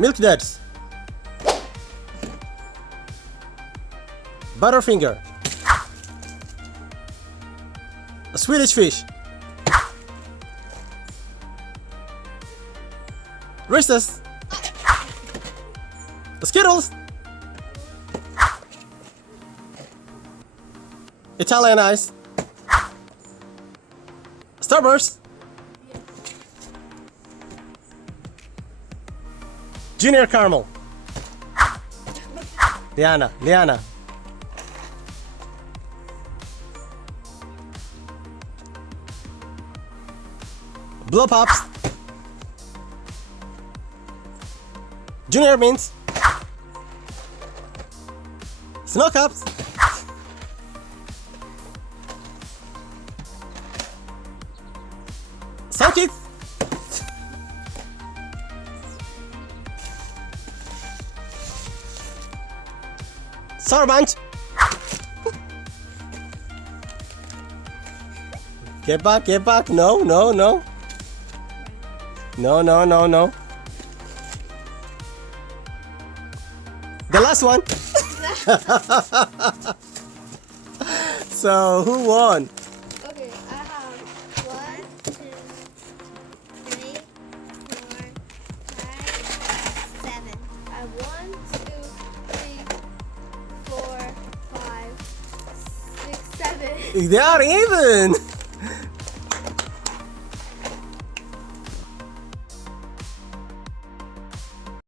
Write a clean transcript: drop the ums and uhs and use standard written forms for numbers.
Milk Duds. Butterfinger. A Swedish Fish. Reese's. Skittles. Italian Ice. Starburst. Junior Caramel. Liana. Blow Pops. Junior Mints. Snow Cups. Sunkids. Sour Bunch. Get back. No. No. The last one. So, who won? Okay, I have 1, 2, 3, 4, 5, 7. I have 1, 2, 3, 4, 5, 6, 7. They are even.